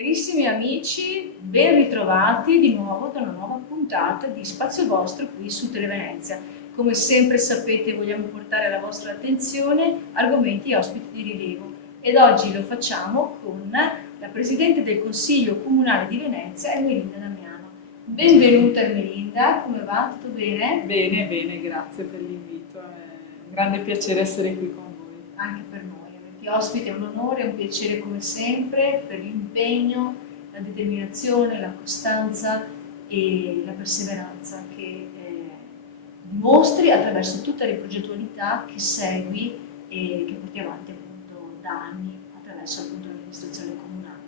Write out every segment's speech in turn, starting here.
Carissimi amici, ben ritrovati di nuovo da una nuova puntata di Spazio Vostro qui su Televenezia. Come sempre sapete vogliamo portare alla vostra attenzione argomenti e ospiti di rilievo ed oggi lo facciamo con la Presidente del Consiglio Comunale di Venezia, Ermelinda Damiano. Benvenuta Ermelinda, come va? Tutto bene? Bene, bene, grazie per l'invito, è un grande piacere essere qui con voi. Anche per noi. Averti ospite è un onore, è un piacere come sempre per l'impegno, la determinazione, la costanza e la perseveranza che dimostri attraverso tutta la progettualità che segui e che porti avanti appunto da anni attraverso appunto l'amministrazione comunale.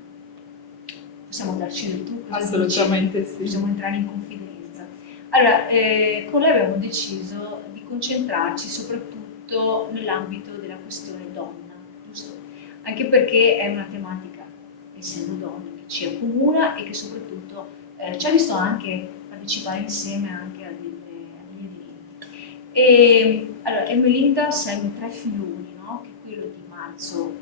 Possiamo darci del tu? Assolutamente sì. Possiamo entrare in confidenza. Allora, con lei abbiamo deciso di concentrarci soprattutto nell'ambito della questione donna, giusto? Anche perché è una tematica, essendo donne, che ci accomuna e che soprattutto ci ha visto anche partecipare insieme anche a degli eventi. E allora, Ermelinda segue tre filoni, no? Che è quello di marzo,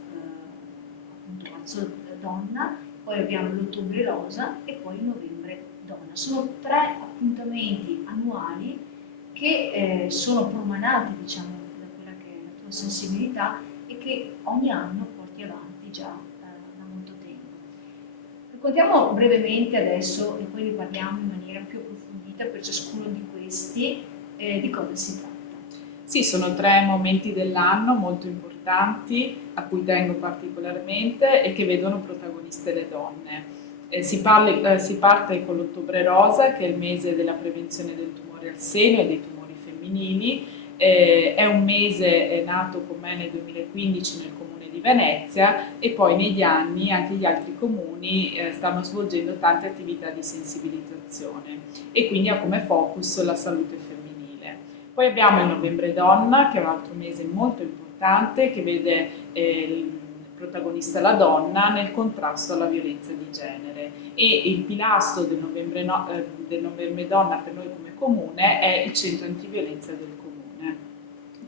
appunto marzo donna, poi abbiamo l'ottobre rosa e poi il novembre donna. Sono tre appuntamenti annuali che sono promanati, diciamo, da quella che è la tua sensibilità e che ogni anno porti avanti già da molto tempo. Raccontiamo brevemente adesso e poi ne parliamo in maniera più approfondita per ciascuno di questi di cosa si tratta. Sì, sono tre momenti dell'anno molto importanti a cui tengo particolarmente e che vedono protagoniste le donne. Si parte con l'ottobre rosa, che è il mese della prevenzione del tumore al seno e dei tumori femminili. È un mese nato con me nel 2015 nel comune di Venezia e poi negli anni anche gli altri comuni stanno svolgendo tante attività di sensibilizzazione e quindi ha come focus la salute femminile. Poi abbiamo il novembre donna, che è un altro mese molto importante, che vede il protagonista la donna nel contrasto alla violenza di genere. E il pilastro del del novembre donna per noi come comune è il centro antiviolenza del comune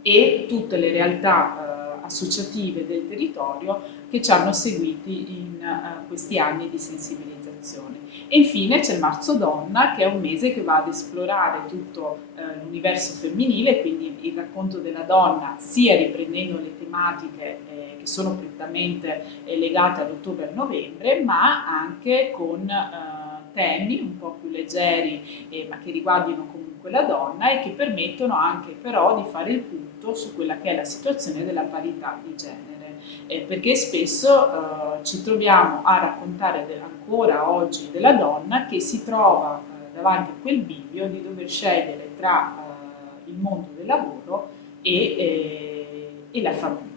e tutte le realtà associative del territorio che ci hanno seguiti in questi anni di sensibilizzazione. E infine c'è il marzo donna, che è un mese che va ad esplorare tutto l'universo femminile, quindi il racconto della donna, sia riprendendo le tematiche che sono prettamente legate ad ottobre e a novembre, ma anche con temi un po' più leggeri ma che riguardino comunque la donna e che permettono anche però di fare il punto su quella che è la situazione della parità di genere, perché spesso ci troviamo a raccontare ancora oggi della donna che si trova davanti a quel bivio di dover scegliere tra il mondo del lavoro e la famiglia.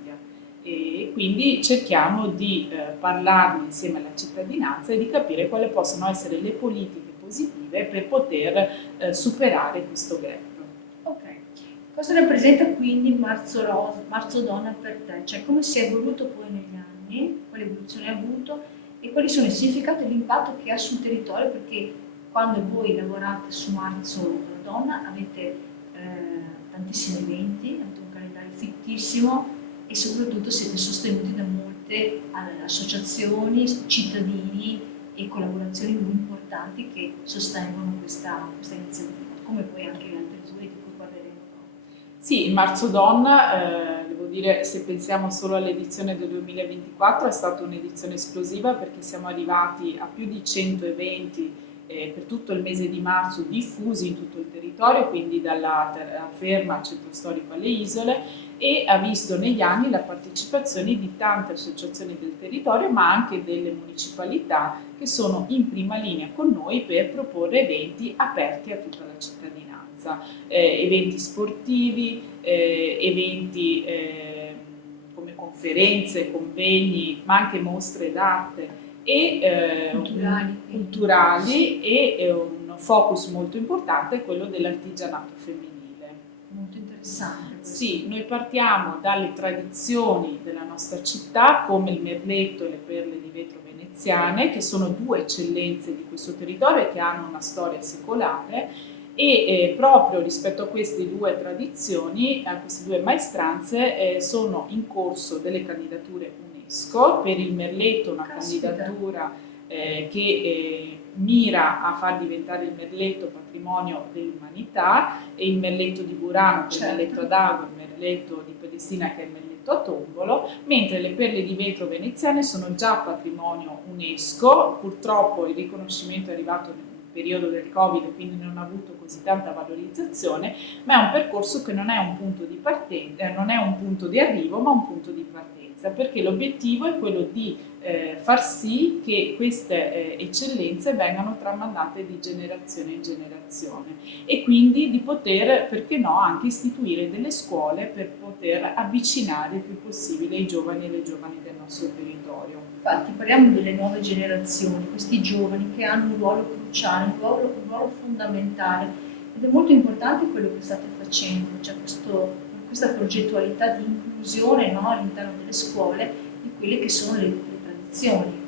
E quindi cerchiamo di parlarne insieme alla cittadinanza e di capire quali possono essere le politiche positive per poter superare questo gap. Ok, cosa rappresenta quindi marzo rosa, marzo donna per te? Cioè come si è evoluto poi negli anni, quale evoluzione ha avuto e quali sono il significato e l'impatto che ha sul territorio? Perché quando voi lavorate su marzo donna avete tantissimi eventi, avete un calendario fittissimo e soprattutto siete sostenuti da molte associazioni, cittadini e collaborazioni molto importanti che sostengono questa iniziativa, come poi anche le altre misure di cui parleremo. Sì, il Marzo Donna, devo dire, se pensiamo solo all'edizione del 2024, è stata un'edizione esplosiva perché siamo arrivati a più di 100 eventi per tutto il mese di marzo diffusi in tutto il territorio, quindi dalla terraferma al centro storico alle isole, e ha visto negli anni la partecipazione di tante associazioni del territorio, ma anche delle municipalità che sono in prima linea con noi per proporre eventi aperti a tutta la cittadinanza, eventi sportivi, eventi come conferenze, convegni, ma anche mostre d'arte e culturali e un focus molto importante è quello dell'artigianato femminile. Molto interessante. Sì, noi partiamo dalle tradizioni della nostra città come il merletto e le perle di vetro veneziane, che sono due eccellenze di questo territorio e che hanno una storia secolare e proprio rispetto a queste due tradizioni, a queste due maestranze, sono in corso delle candidature UNESCO. Per il merletto una candidatura che mira a far diventare il merletto patrimonio dell'umanità, e il merletto di Burano, che è il merletto ad ago, il merletto di Palestina, che è il merletto a tombolo, mentre le perle di vetro veneziane sono già patrimonio UNESCO. Purtroppo il riconoscimento è arrivato nel periodo del Covid, quindi non ha avuto così tanta valorizzazione, ma è un percorso che non è un punto di partenza, non è un punto di arrivo, ma un punto di partenza, perché l'obiettivo è quello di far sì che queste eccellenze vengano tramandate di generazione in generazione, e quindi di poter, perché no, anche istituire delle scuole per poter avvicinare il più possibile i giovani e le giovani del nostro territorio. Infatti parliamo delle nuove generazioni, questi giovani che hanno un ruolo cruciale, un ruolo fondamentale, ed è molto importante quello che state facendo, cioè questa progettualità di inclusione, no, all'interno delle scuole di quelle che sono le tradizioni.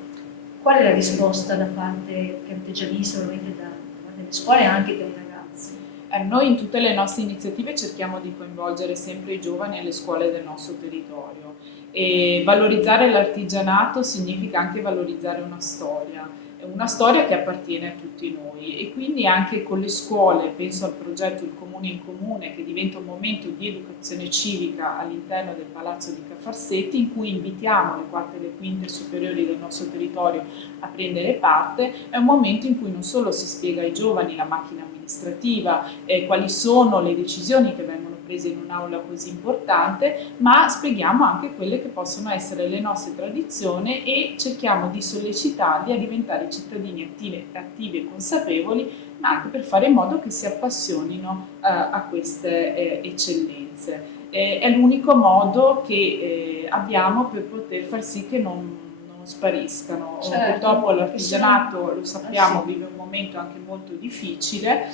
Qual è la risposta da parte, che avete già visto ovviamente da parte delle scuole e anche dai ragazzi? Noi in tutte le nostre iniziative cerchiamo di coinvolgere sempre i giovani e le scuole del nostro territorio, e valorizzare l'artigianato significa anche valorizzare una storia che appartiene a tutti noi, e quindi anche con le scuole, penso al progetto Il Comune in Comune, che diventa un momento di educazione civica all'interno del Palazzo di Ca' Farsetti, in cui invitiamo le quarte e le quinte superiori del nostro territorio a prendere parte. È un momento in cui non solo si spiega ai giovani la macchina amministrativa, quali sono le decisioni che vengono prese in un'aula così importante, ma spieghiamo anche quelle che possono essere le nostre tradizioni e cerchiamo di sollecitarli a diventare cittadini attivi e consapevoli, ma anche per fare in modo che si appassionino a queste eccellenze. È l'unico modo che abbiamo per poter far sì che non spariscano. Certo, purtroppo l'artigianato, lo sappiamo, sì, vive un momento anche molto difficile,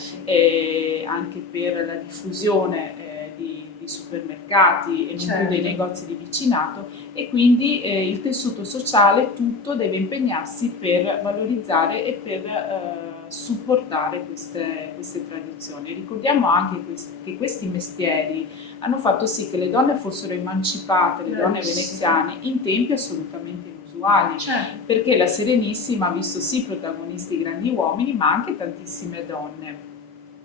anche per la diffusione di supermercati e non certo, più dei negozi di vicinato, e quindi il tessuto sociale tutto deve impegnarsi per valorizzare e per supportare queste tradizioni. Ricordiamo anche che questi mestieri hanno fatto sì che le donne fossero emancipate, le donne veneziane, in tempi assolutamente inusuali, certo. perché la Serenissima ha visto sì protagonisti grandi uomini, ma anche tantissime donne.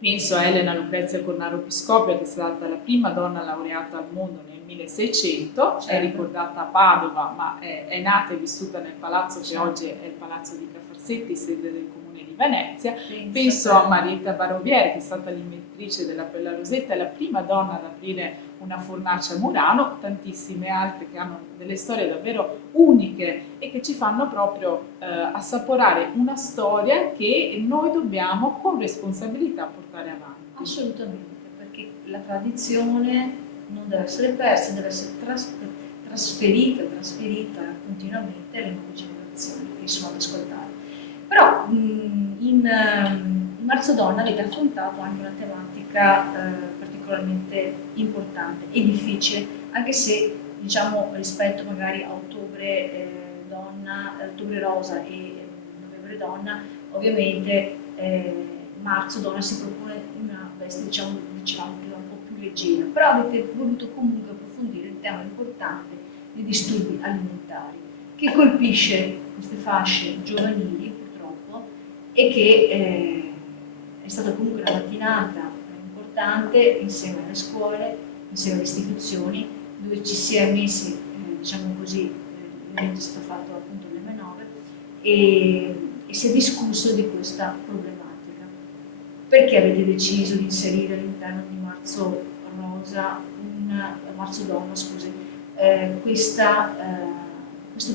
Penso a Elena Lucrezia Cornaro Piscopia, che è stata la prima donna laureata al mondo nel 1600, è ricordata a Padova, ma è nata e vissuta nel palazzo che oggi è il Palazzo di Ca' Farsetti, sede del Comune di Venezia. Penso a Marietta Baroviere, che è stata l'inventrice della Perla Rosetta, è la prima donna ad aprire una fornace a Murano, tantissime altre che hanno delle storie davvero uniche e che ci fanno proprio assaporare una storia che noi dobbiamo con responsabilità portare avanti. Assolutamente, perché la tradizione non deve essere persa, deve essere trasferita continuamente alle nuove generazioni che sono ad ascoltare. Però in Marzo Donna avete affrontato anche una tematica particolarmente importante e difficile, anche se diciamo rispetto magari a Ottobre Rosa e Novembre Donna, ovviamente Marzo Donna si propone una veste, dicevamo prima, un po' più leggera, però avete voluto comunque approfondire il tema importante dei disturbi alimentari, che colpisce queste fasce giovanili purtroppo, e che è stata comunque una mattinata importante insieme alle scuole, insieme alle istituzioni, dove ci si è messi, diciamo così, l'evento è stato fatto appunto alle 9 e si è discusso di questa problematica. Perché avete deciso di inserire all'interno di Marzo Donna, scusi, questo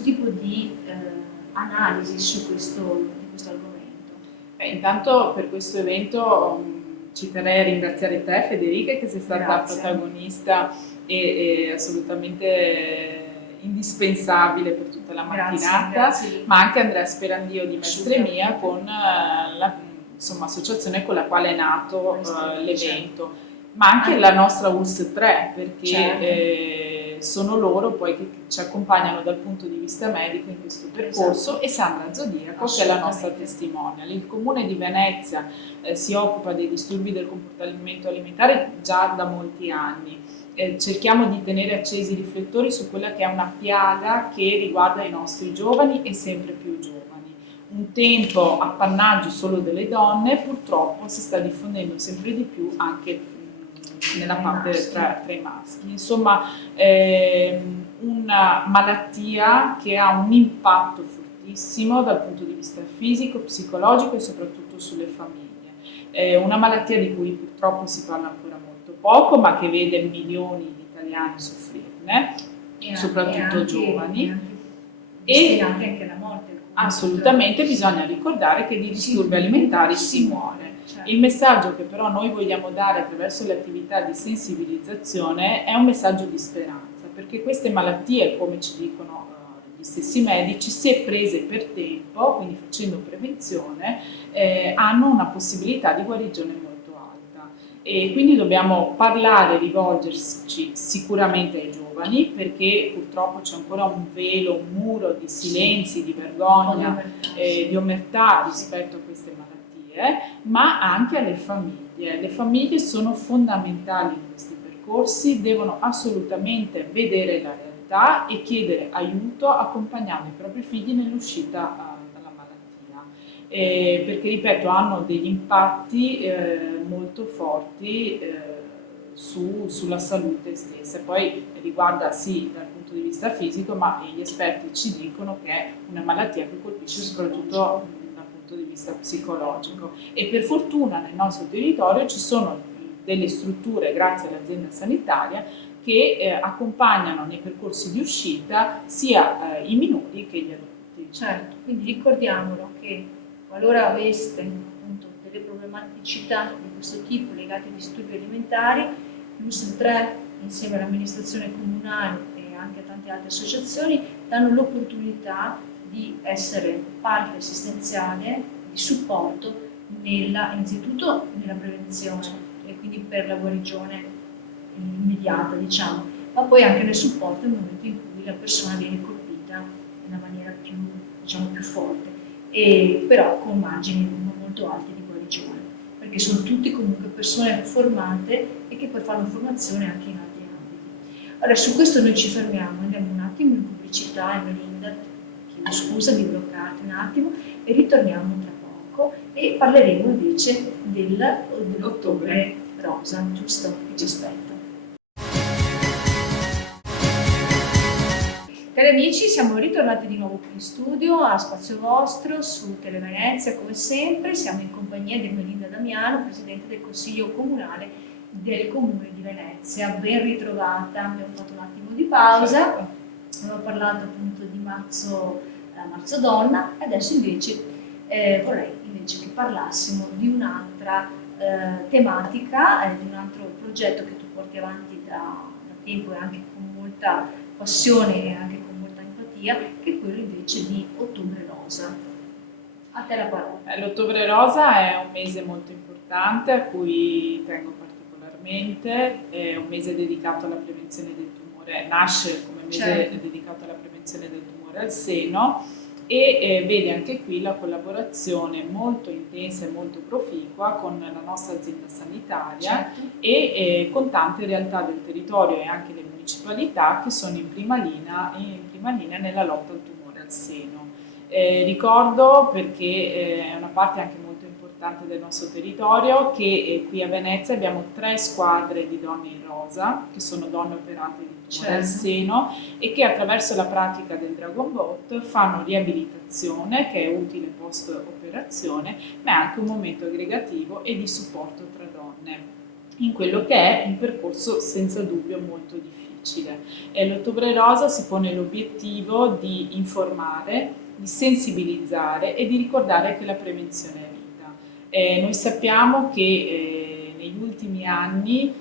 tipo di analisi su questo argomento? Intanto per questo evento ci terrei a ringraziare te, Federica, che sei stata protagonista e assolutamente indispensabile per tutta la mattinata, grazie. ma anche Andrea Sperandio di Mestre Mia con l'associazione con la quale è nato l'evento, ma anche la nostra ULS 3, perché sono loro poi che ci accompagnano dal punto di vista medico in questo percorso, e Sandra Zodiaco, che è la nostra testimonial. Il Comune di Venezia si occupa dei disturbi del comportamento alimentare già da molti anni. Cerchiamo di tenere accesi i riflettori su quella che è una piaga che riguarda i nostri giovani e sempre più giovani. Un tempo appannaggio solo delle donne, purtroppo si sta diffondendo sempre di più anche nella parte tra i maschi. Insomma, una malattia che ha un impatto fortissimo dal punto di vista fisico, psicologico e soprattutto sulle famiglie. È una malattia di cui purtroppo si parla ancora molto poco, ma che vede milioni di italiani soffrirne, soprattutto giovani. Destinati anche alla morte. Assolutamente, bisogna ricordare che di disturbi alimentari si muore. Certo. Il messaggio che però noi vogliamo dare attraverso le attività di sensibilizzazione è un messaggio di speranza, perché queste malattie, come ci dicono gli stessi medici, se prese per tempo, quindi facendo prevenzione, hanno una possibilità di guarigione molto alta. E quindi dobbiamo parlare, rivolgerci sicuramente ai giovani, perché purtroppo c'è ancora un velo, un muro di silenzi, di vergogna, di omertà rispetto a queste malattie, ma anche alle famiglie. Le famiglie sono fondamentali in questi percorsi, devono assolutamente vedere la realtà e chiedere aiuto accompagnando i propri figli nell'uscita dalla malattia. Perché, ripeto, hanno degli impatti molto forti sulla salute stessa. Poi riguarda sì dal punto di vista fisico, ma gli esperti ci dicono che è una malattia che colpisce soprattutto dal punto di vista psicologico. E per fortuna nel nostro territorio ci sono delle strutture, grazie all'azienda sanitaria, che accompagnano nei percorsi di uscita sia i minori che gli adulti. Certo, quindi ricordiamolo che qualora aveste appunto delle problematicità di questo tipo legate ai disturbi alimentari, Lustre 3 insieme all'amministrazione comunale e anche a tante altre associazioni danno l'opportunità di essere parte assistenziale, di supporto innanzitutto nella prevenzione e quindi per la guarigione immediata, diciamo, ma poi anche nel supporto nel momento in cui la persona viene colpita in una maniera più, diciamo, più forte, e però con margini non molto alti di guarigione, perché sono tutti comunque persone formate e che poi fanno formazione anche in altri ambiti. Allora, su questo noi ci fermiamo, andiamo un attimo in pubblicità, Melinda, chiedo scusa di bloccarti un attimo, e ritorniamo tra poco e parleremo invece dell'ottobre rosa, giusto? Che ci aspetta. Cari amici, siamo ritornati di nuovo qui in studio a Spazio Vostro su Televenezia, come sempre. Siamo in compagnia di Melinda Damiano, Presidente del Consiglio Comunale del Comune di Venezia. Ben ritrovata, abbiamo fatto un attimo di pausa, abbiamo parlato appunto di marzo donna, e adesso invece vorrei invece che parlassimo di un'altra tematica, di un altro progetto che tu porti avanti da tempo e anche con molta passione e anche con molta empatia, che è quello invece di Ottobre Rosa. A te la parola. L'Ottobre Rosa è un mese molto importante a cui tengo particolarmente, è un mese dedicato alla prevenzione del tumore, nasce come mese dedicato alla prevenzione del tumore al seno e vede anche qui la collaborazione molto intensa e molto proficua con la nostra azienda sanitaria e con tante realtà del territorio e anche le municipalità che sono in prima linea nella lotta al tumore al seno. Ricordo, perché è una parte anche molto importante del nostro territorio, che qui a Venezia abbiamo 3 squadre di donne in rosa, che sono donne operate di tumore al seno e che attraverso la pratica del Dragon Boat fanno riabilitazione, che è utile post operazione, ma è anche un momento aggregativo e di supporto tra donne, in quello che è un percorso senza dubbio molto difficile. L'Ottobre Rosa si pone l'obiettivo di informare, di sensibilizzare e di ricordare che la prevenzione è vita. Noi sappiamo che negli ultimi anni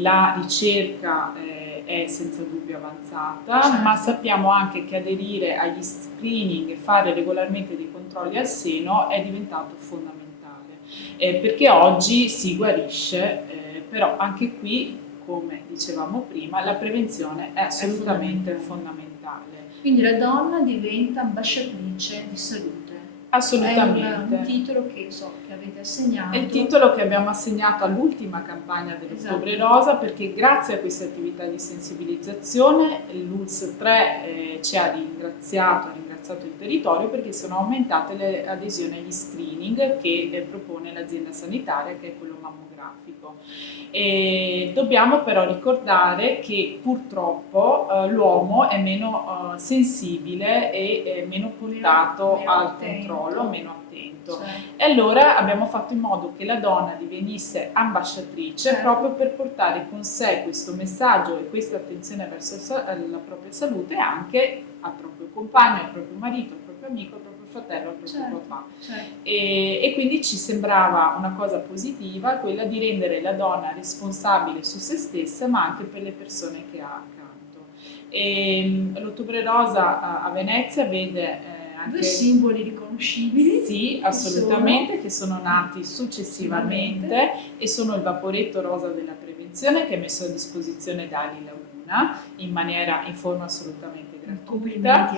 la ricerca è senza dubbio avanzata, ma sappiamo anche che aderire agli screening e fare regolarmente dei controlli al seno è diventato fondamentale, perché oggi si guarisce, però anche qui, come dicevamo prima, la prevenzione è assolutamente fondamentale. Quindi la donna diventa ambasciatrice di salute. Assolutamente. È un titolo che so che avete assegnato. È il titolo che abbiamo assegnato all'ultima campagna dell'Ottobre Rosa, perché grazie a queste attività di sensibilizzazione l'ULSS 3 ci ha ringraziato il territorio, perché sono aumentate le adesioni agli screening che propone l'azienda sanitaria, che è quello mammografico. E dobbiamo però ricordare che purtroppo l'uomo è meno sensibile e meno portato al controllo, meno attento. E allora abbiamo fatto in modo che la donna divenisse ambasciatrice proprio per portare con sé questo messaggio e questa attenzione verso la propria salute anche al proprio compagno, al proprio marito, al proprio amico, al proprio fratello, al proprio papà. E quindi ci sembrava una cosa positiva quella di rendere la donna responsabile su se stessa, ma anche per le persone che ha accanto. L'Ottobre Rosa a Venezia vede anche due simboli riconoscibili. Sì, assolutamente, che sono nati successivamente e sono il vaporetto rosa della prevenzione, che è messo a disposizione da Ali Laguna in forma assolutamente gratuita,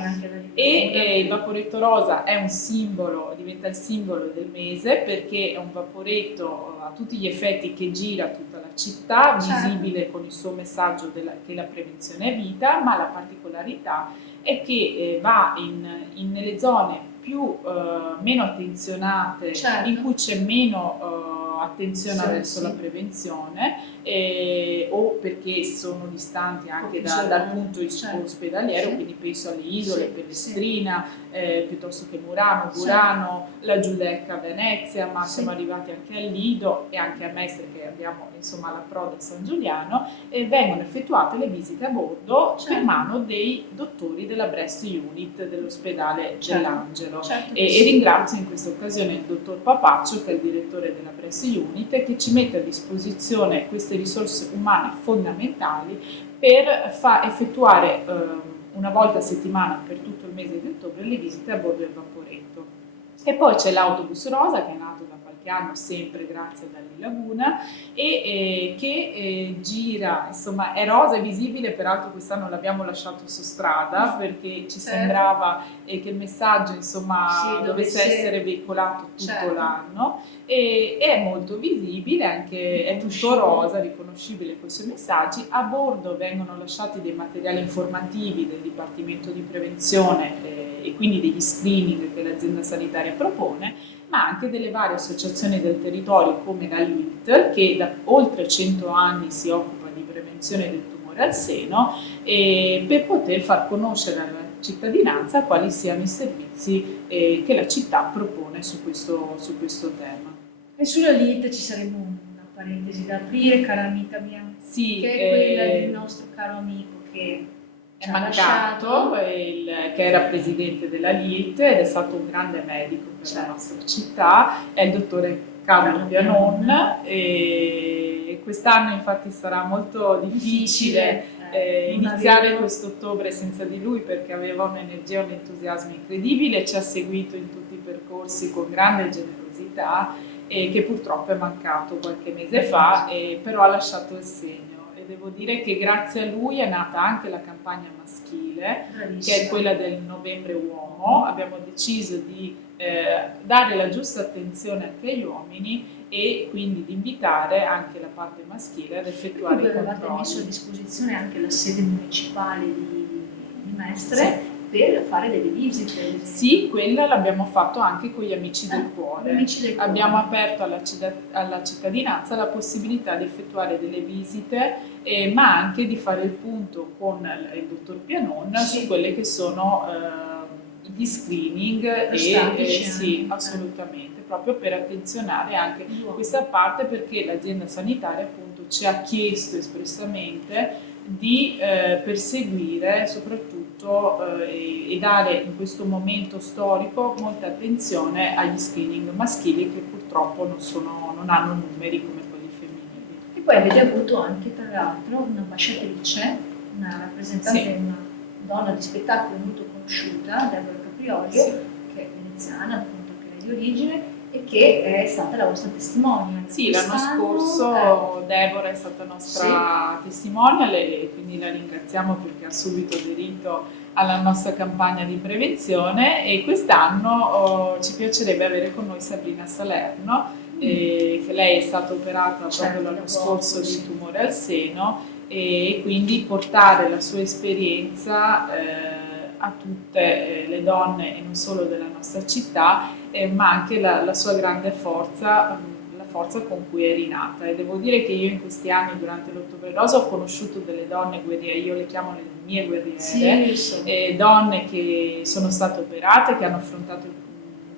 e il vaporetto rosa è un simbolo, diventa il simbolo del mese, perché è un vaporetto a tutti gli effetti che gira tutta la città, visibile con il suo messaggio che la prevenzione è vita, ma la particolarità è che va nelle zone meno attenzionate, in cui c'è meno attenzione verso la prevenzione, o perché sono distanti anche dal punto ospedaliero, quindi penso alle Isole, Pellestrina, piuttosto che Murano, Burano, la Giudecca, Venezia, ma siamo arrivati anche al Lido e anche a Mestre, che abbiamo insomma la Proda a San Giuliano, e vengono effettuate le visite a bordo per mano dei dottori della Breast Unit dell'ospedale dell'Angelo. E ringrazio in questa occasione il dottor Papaccio, che è il direttore della Breast Unit, che ci mette a disposizione queste risorse umane fondamentali per effettuare una volta a settimana per tutto il mese di ottobre le visite a bordo del vaporetto. E poi c'è l'autobus rosa, che è nato da qualche anno sempre grazie ad Ali Laguna, e che gira, insomma è rosa, è visibile, peraltro quest'anno l'abbiamo lasciato su strada perché ci sembrava che il messaggio insomma dovesse essere veicolato tutto l'anno, e è molto visibile, anche è tutto rosa, riconoscibile con i suoi messaggi. A bordo vengono lasciati dei materiali informativi del Dipartimento di Prevenzione e quindi degli screening che l'azienda sanitaria propone, ma anche delle varie associazioni del territorio come la LIT, che da oltre 100 anni si occupa di prevenzione del tumore al seno, per poter far conoscere alla cittadinanza quali siano i servizi che la città propone su questo tema. E sulla LIT ci sarebbe una parentesi da aprire, cara amica mia, sì, che è quella del nostro caro amico che è mancato, che era presidente della LIT ed è stato un grande medico per la nostra città, è il dottore Carlo Pianon, e quest'anno infatti sarà molto difficile iniziare questo ottobre senza di lui, perché aveva un'energia e un entusiasmo incredibile, ci ha seguito in tutti i percorsi con grande generosità, che purtroppo è mancato qualche mese fa, però ha lasciato il segno. E devo dire che grazie a lui è nata anche la campagna maschile, che è quella del Novembre Uomo. Abbiamo deciso di dare la giusta attenzione anche agli uomini e quindi di invitare anche la parte maschile ad effettuare i controlli. Avevate messo a disposizione anche la sede municipale di Mestre per fare delle visite? Sì, quella l'abbiamo fatto anche con gli Amici del Cuore. Abbiamo aperto alla cittadinanza la possibilità di effettuare delle visite, ma anche di fare il punto con il dottor Pianon su quelle che sono gli screening, sì, assolutamente, proprio per attenzionare anche questa parte, perché l'azienda sanitaria appunto ci ha chiesto espressamente di perseguire soprattutto e dare in questo momento storico molta attenzione agli screening maschili, che purtroppo non hanno numeri come quelli femminili. E poi avete avuto anche tra l'altro un'ambasciatrice, una rappresentante, una donna di spettacolo molto conosciuta, Deborah Capriolio, che è veneziana, appunto, che è di origine, e che è stata la vostra testimonial. Sì, l'anno scorso Deborah è stata nostra testimonial, e quindi la ringraziamo perché ha subito aderito alla nostra campagna di prevenzione e quest'anno ci piacerebbe avere con noi Sabrina Salerno, che lei è stata operata proprio l'anno scorso di tumore al seno e quindi portare la sua esperienza a tutte le donne e non solo della nostra città, ma anche la sua grande forza, la forza con cui è rinata. E devo dire che io in questi anni, durante l'Ottobre Rosa, ho conosciuto delle donne guerriere, io le chiamo le mie guerriere, Sì, donne che sono state operate, che hanno affrontato il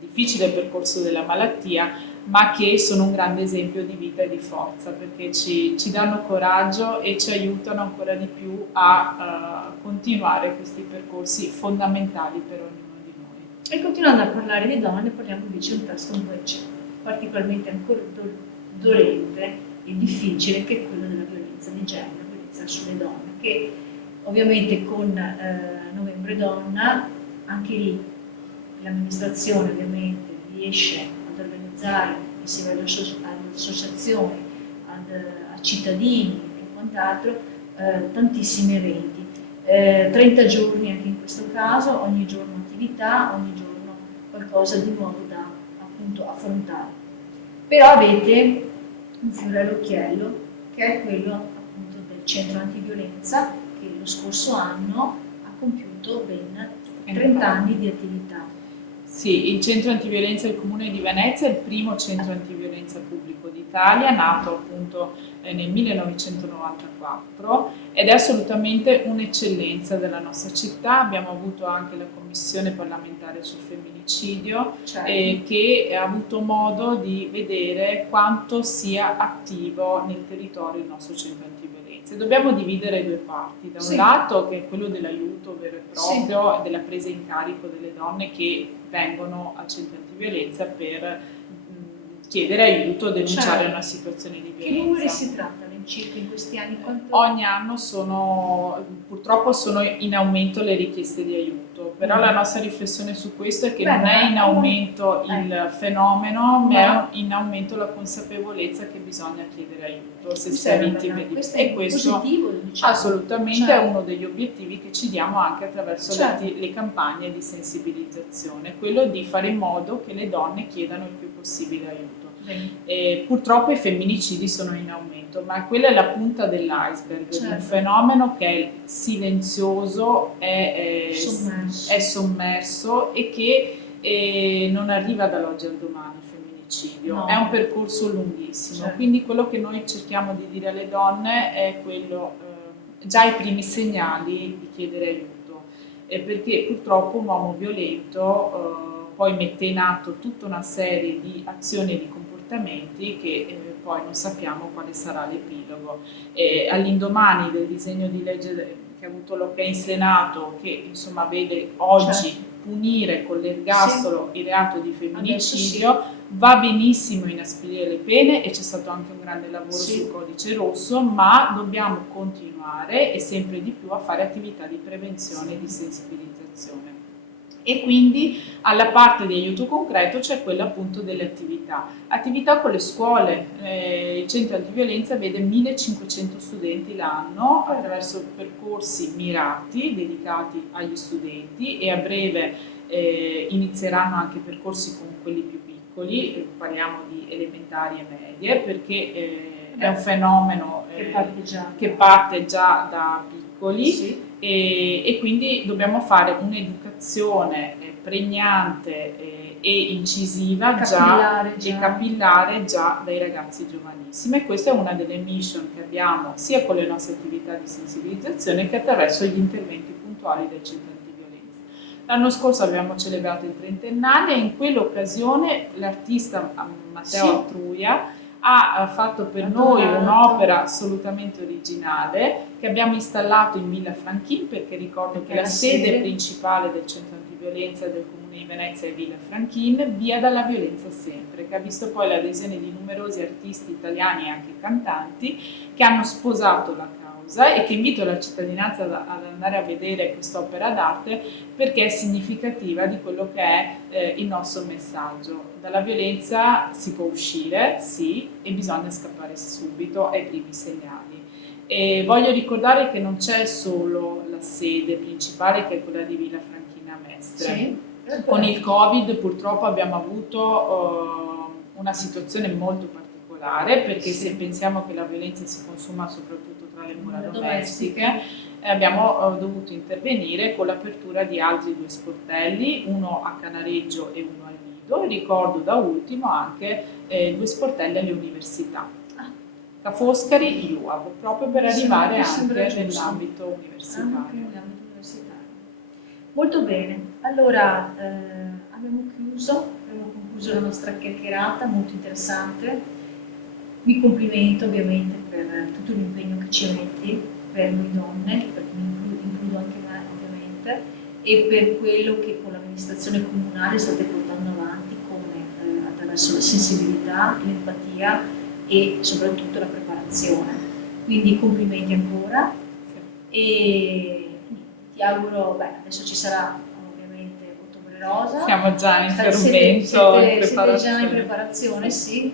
difficile percorso della malattia, ma che sono un grande esempio di vita e di forza, perché ci danno coraggio e ci aiutano ancora di più a continuare questi percorsi fondamentali per ognuno di noi. E continuando a parlare di donne, parliamo invece di un tasto invece particolarmente ancora dolente e difficile, che è quello della violenza di genere, la violenza sulle donne, che ovviamente con Novembre Donna, anche lì l'amministrazione ovviamente riesce ad organizzare insieme alle associazioni, a cittadini e quant'altro, tantissimi eventi. 30 giorni anche in questo caso, ogni giorno attività, ogni giorno qualcosa di nuovo da appunto affrontare. Però avete un fiore all'occhiello che è quello appunto del centro antiviolenza che lo scorso anno ha compiuto ben 30 anni di attività. Sì, il centro antiviolenza del Comune di Venezia è il primo centro antiviolenza pubblico d'Italia, nato appunto nel 1994 ed è assolutamente un'eccellenza della nostra città. Abbiamo avuto anche la commissione parlamentare sul femminicidio che ha avuto modo di vedere quanto sia attivo nel territorio il nostro centro antiviolenza. Dobbiamo dividere due parti, da un lato che è quello dell'aiuto vero e proprio e della presa in carico delle donne che vengono al centro antiviolenza per chiedere aiuto o denunciare una situazione di violenza. Che numeri si trattano circa in questi anni? Ogni anno purtroppo sono in aumento le richieste di aiuto, però la nostra riflessione su questo è che non è in aumento il fenomeno, ma è in aumento la consapevolezza che bisogna chiedere aiuto se si è vittime di violenza. E questo positivo, diciamo. Assolutamente è uno degli obiettivi che ci diamo anche attraverso le campagne di sensibilizzazione, quello di fare in modo che le donne chiedano il più possibile aiuto. Purtroppo i femminicidi sono in aumento, ma quella è la punta dell'iceberg di un fenomeno che è silenzioso, è sommerso e che non arriva dall'oggi al domani il femminicidio, è un percorso lunghissimo, quindi quello che noi cerchiamo di dire alle donne è quello, già i primi segnali di chiedere aiuto, perché purtroppo un uomo violento poi mette in atto tutta una serie di azioni e di comportamenti che poi non sappiamo quale sarà l'epilogo. All'indomani del disegno di legge che ha avuto l'ok in Senato, che insomma vede oggi punire con l'ergastolo il reato di femminicidio, va benissimo inasprire le pene e c'è stato anche un grande lavoro sul codice rosso, ma dobbiamo continuare e sempre di più a fare attività di prevenzione e di sensibilizzazione. E quindi alla parte di aiuto concreto c'è quella appunto delle attività con le scuole. Il centro antiviolenza vede 1500 studenti l'anno attraverso percorsi mirati dedicati agli studenti e a breve inizieranno anche percorsi con quelli più piccoli, parliamo di elementari e medie, perché è un fenomeno che parte già da piccoli. E quindi dobbiamo fare un'educazione pregnante e incisiva e capillare già dai ragazzi giovanissimi, e questa è una delle mission che abbiamo sia con le nostre attività di sensibilizzazione che attraverso gli interventi puntuali del centro antiviolenza. L'anno scorso abbiamo celebrato il 30ennale e in quell'occasione l'artista Matteo Atruia ha fatto per noi un'opera assolutamente originale che abbiamo installato in Villa Franchin, perché ricordo che la sede principale del centro antiviolenza del Comune di Venezia è Villa Franchin, Via dalla violenza sempre, che ha visto poi l'adesione di numerosi artisti italiani e anche cantanti che hanno sposato la causa e che invito la cittadinanza ad andare a vedere quest'opera d'arte perché è significativa di quello che è il nostro messaggio. Dalla violenza si può uscire, sì, e bisogna scappare subito ai primi segnali. E voglio ricordare che non c'è solo la sede principale, che è quella di Villa Franchina Mestre. Sì. Con il Covid purtroppo abbiamo avuto una situazione molto particolare, perché Sì. se pensiamo che la violenza si consuma soprattutto tra le mura Domestiche. domestiche, abbiamo dovuto intervenire con l'apertura di altri 2 sportelli, uno a Canareggio e uno al Lido, e ricordo da ultimo anche 2 sportelli alle università, Ah. Ca' Foscari e UAV, proprio per Mi arrivare sembra anche giusto. nell'ambito Anche universitario. nell'ambito universitario. Molto bene, allora abbiamo concluso la nostra chiacchierata molto interessante. Mi complimento ovviamente per tutto l'impegno che ci metti per noi donne, perché mi includo anche me ovviamente, e per quello che con l'amministrazione comunale state portando avanti attraverso la sensibilità, l'empatia e soprattutto la preparazione. Quindi complimenti ancora e ti auguro, adesso ci sarà ovviamente Ottobre Rosa. Siamo già in fermento, Siete già in preparazione, sì.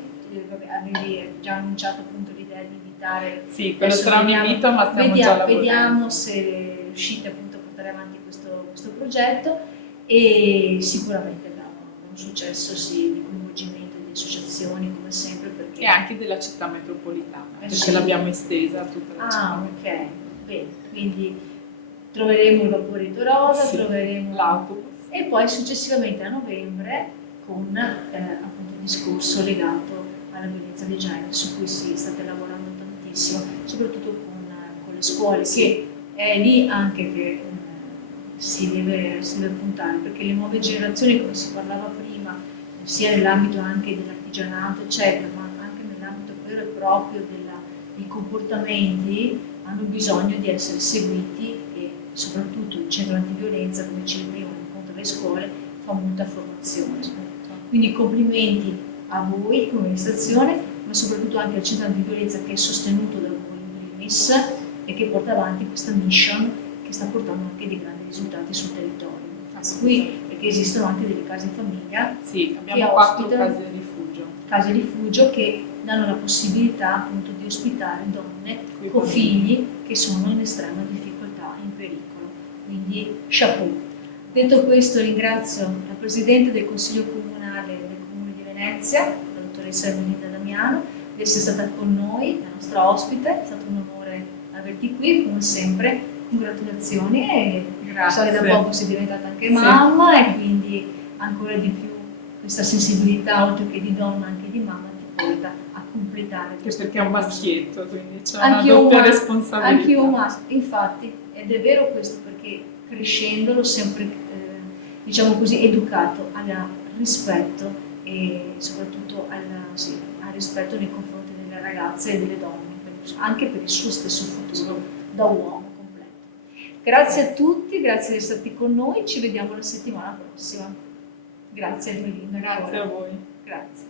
Avevi già annunciato appunto l'idea di invitare. Sì, quello sarà un invito, ma stiamo già lavorando. Vediamo se riuscite appunto a portare avanti questo progetto, e sicuramente avrà un successo di coinvolgimento di associazioni come sempre. E anche della città metropolitana, perché sì. l'abbiamo estesa a tutta la città. Ok, bene, quindi troveremo il vaporito rosa, sì, troveremo l'autobus, e poi successivamente a novembre con appunto il discorso legato alla violenza di genere, su cui state lavorando tantissimo, soprattutto con le scuole, sì. che è lì anche che si deve puntare, perché le nuove generazioni, come si parlava prima, sia nell'ambito anche dell'artigianato, eccetera, ma anche nell'ambito vero e proprio dei comportamenti, hanno bisogno di essere seguiti, e soprattutto il centro antiviolenza, come dicevo prima, incontro alle scuole, fa molta formazione. Quindi complimenti a voi come amministrazione, ma soprattutto anche al centro antiviolenza, che è sostenuto da voi in primis e che porta avanti questa mission che sta portando anche dei grandi risultati sul territorio. Qui, perché esistono anche delle case famiglia, sì, abbiamo 4 case rifugio che danno la possibilità appunto di ospitare donne con figli che sono in estrema difficoltà, in pericolo. Quindi chapeau. Detto questo, ringrazio la Presidente del Consiglio Comunale del Comune di Venezia, la dottoressa Ermelinda Damiano, di essere stata con noi, la nostra ospite. È stato un onore averti qui, come sempre. Congratulazioni, e so che da poco sei diventata anche mamma, e quindi ancora di più questa sensibilità, oltre che di donna anche di mamma, ti porta a completare questo. Perché è un maschietto, quindi c'è una doppia responsabilità. Anch'io un maschio, infatti, ed è vero questo, perché crescendo l'ho sempre, diciamo così, educato al rispetto, e soprattutto al rispetto nei confronti delle ragazze e delle donne, anche per il suo stesso futuro da uomo. Grazie a tutti, grazie di essere stati con noi, ci vediamo la settimana prossima. Grazie Ermelinda. Grazie a voi. Grazie.